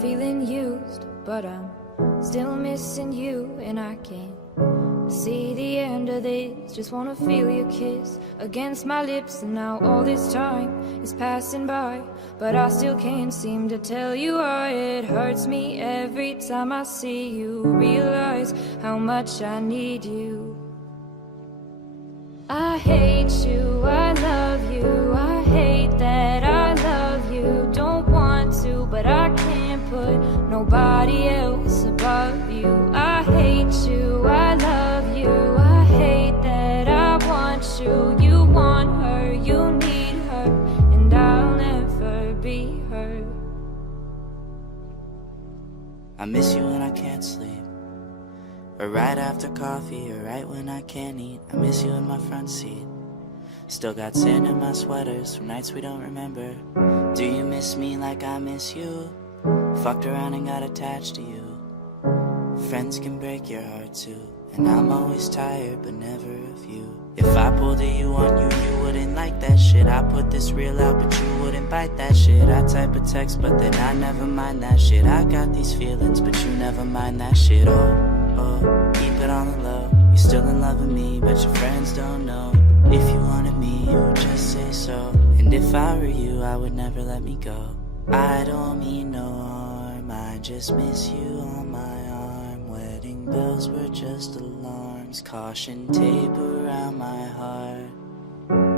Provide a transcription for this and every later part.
feeling used, but I'm still missing you, and I can't see the end of this. Just wanna feel your kiss against my lips, and now all this time is passing by, but I still can't seem to tell you why. It hurts me every time I see you, realize how much I need you. I hate you, I love you, I hate that I love you. Don't want to, but I can't put nobody else above you. I hate you, I love you, I hate that I want you. You want her, you need her, and I'll never be her. I miss you when I can't sleep, or right after coffee, or right when I can't eat. I miss you in my front seat. Still got sand in my sweaters from nights we don't remember. Do you miss me like I miss you? Fucked around and got attached to you. Friends can break your heart too, and I'm always tired but never of you. If I pulled a you on you, you wouldn't like that shit. I put this reel out but you wouldn't bite that shit. I type a text but then I never mind that shit. I got these feelings but you never mind that shit. Oh, keep it on the low. You're still in love with me but your friends don't know. If you wanted me, you would just say so. And if I were you, I would never let me go. I don't mean no harm, I just miss you on my arm. Wedding bells were just alarms, caution tape around my heart.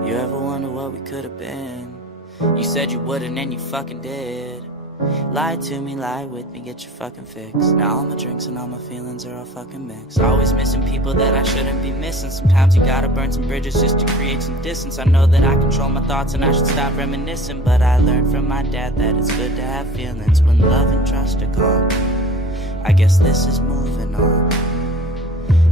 You ever wonder what we could have been? You said you wouldn't and you fucking did. Lie to me, lie with me, get your fucking fix. Now all my drinks and all my feelings are all fucking mixed. Always missing people that I shouldn't be missing. Sometimes you gotta burn some bridges just to create some distance. I know that I control my thoughts and I should stop reminiscing, but I learned from my dad that it's good to have feelings when love and trust are gone. I guess this is moving on.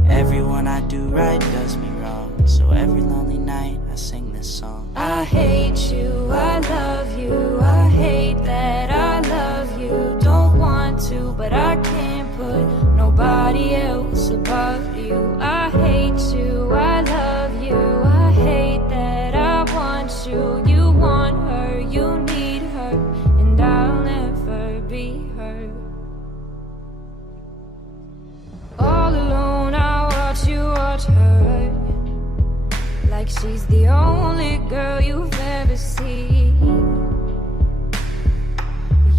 Everyone I do right does me wrong, so every lonely night I sing this song. I hate you, I love you, I hate that I love you. Don't want to, but I can't put nobody else above you. I hate you, I love you, I hate that I want you. You want her, you need her, and I'll never be her. All alone I watch you watch her, like she's the only girl you've ever seen.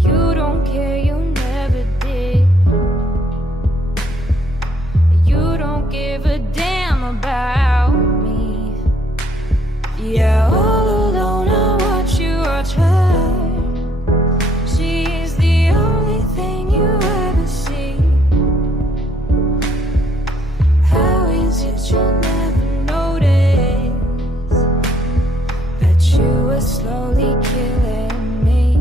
You don't care, you never did. You don't give a damn about me. Yeah, all alone I watch you watch her. She's the only thing you ever see. How is it you never notice that you were slowly killing me?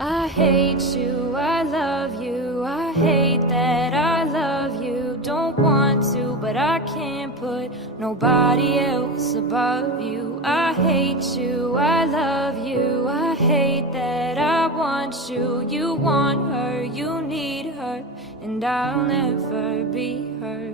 I hate you, I love you, I hate that I love you. Don't want to, but I can't put nobody else above you. I hate you, I love you, I hate that I want you. You want her, you need her, and I'll never be her.